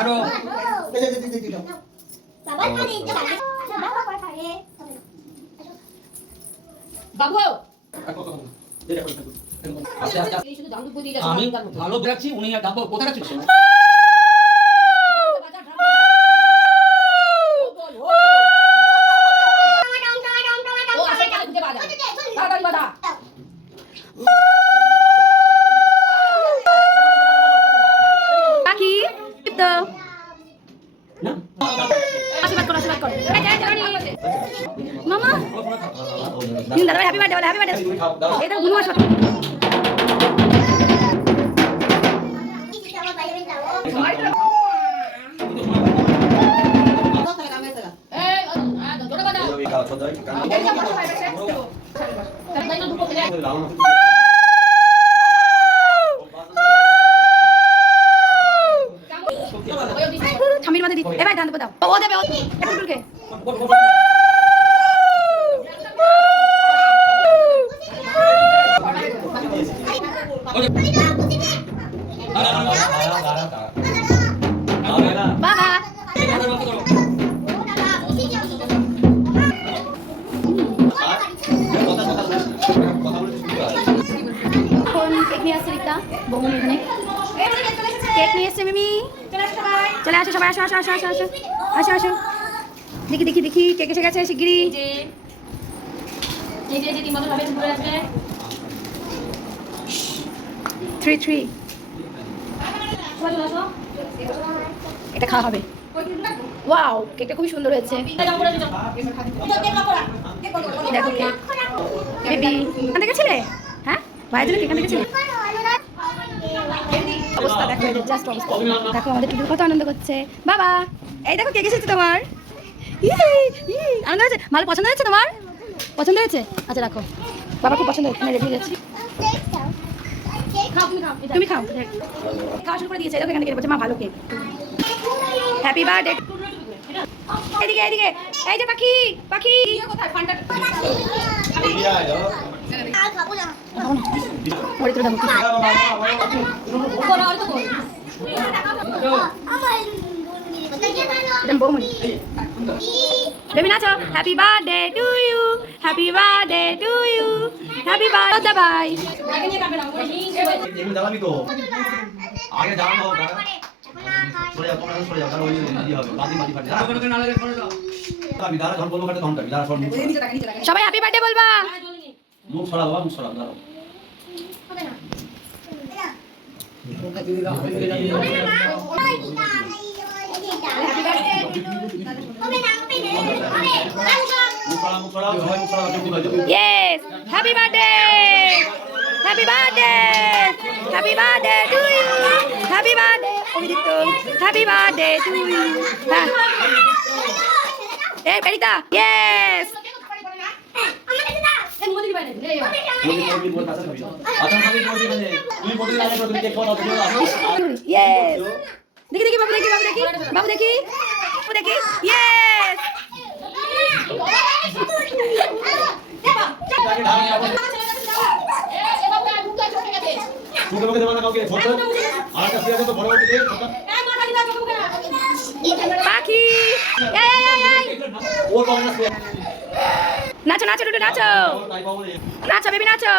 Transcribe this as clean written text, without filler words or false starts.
আরো বাবু আমি ভালো বেরাচ্ছি, উনি আর ডাবো কোথায় রাখছি? পাখি তো আশীর্বাদ করো মামা দাদা হ্যাপি বার্থডে বলে, হ্যাপি বার্থডে। এটা গুনু আসবে থামির মাঝে দিই। এবার ধান দেবো, দাও ও দেবে, ও কে বাবা কেক নিয়ে আসছে রিক্তা বৌমনি এখানে কেক নিয়ে এসছে মিমি চলে আসো সবাই, আসো আসো আসো আসো আসো আসো আসো দেখি দেখি দেখি কেক এসে গেছে শিগগিরই। থ্রি থ্রি এটা খাওয়া হবে। ওয়াও কেকটা খুবই সুন্দর হয়েছে, দেখো কেক বেবি এখান থেকে ছিলে, হ্যাঁ ভাইয়ের জন্য এখান থেকে ছিলে। অবস্থা দেখো, জাস্ট অবস্থা দেখো, আমাদের টুটুর কত আনন্দ করছে। বাবা এই দেখো কেক এসেছে তোমার, আনন্দ হয়েছে, ভালো পছন্দ হয়েছে তোমার, পছন্দ হয়েছে? আচ্ছা রাখো, বাবা খুব পছন্দ হয়েছে, রেডি যাচ্ছি। তুমি খাও, খাওয়া শুরু করে দিয়েছে, দেখো এখান থেকে বলছে মা ভালো কেক, হ্যাপি বার্থডে। এদিকে এদিকে এই যে পাখি পাখি কোথায় ফান্ডা বেবি নাচো, happy birthday to you, happy birthday to you, happy birthday bye. আগে যাও সরে যাও, তোমরা সরে যাও, কারণ ওই ইয়ে হবে, বাদি বাদি ফাটে। না লাগে সরে যাও। আমি দাঁড়া, যখন বলবো কাটে তখন কাটবি, দাঁড়া সর মুখ। সবাই হ্যাপি বার্থডে বলবা, মুখ সরা বাবা, মুখ সরা দাঁড়াও। মুখ সরা, সবাই মুখ সরা, কেউ ভাই যাও। Yes happy birthday, happy birthday, happy birthday to you, happy birthday Abhijit, happy birthday to you. হ্যাঁ এই পেরিতা ইয়েস ইয়েস দেখি দেখি বাবু দেখি, বাবু দেখি, বাবু দেখি, বাবু দেখি, ইয়েস পাখি নাচো নাচো টুটু নাচো, নাচো বেবি নাচো।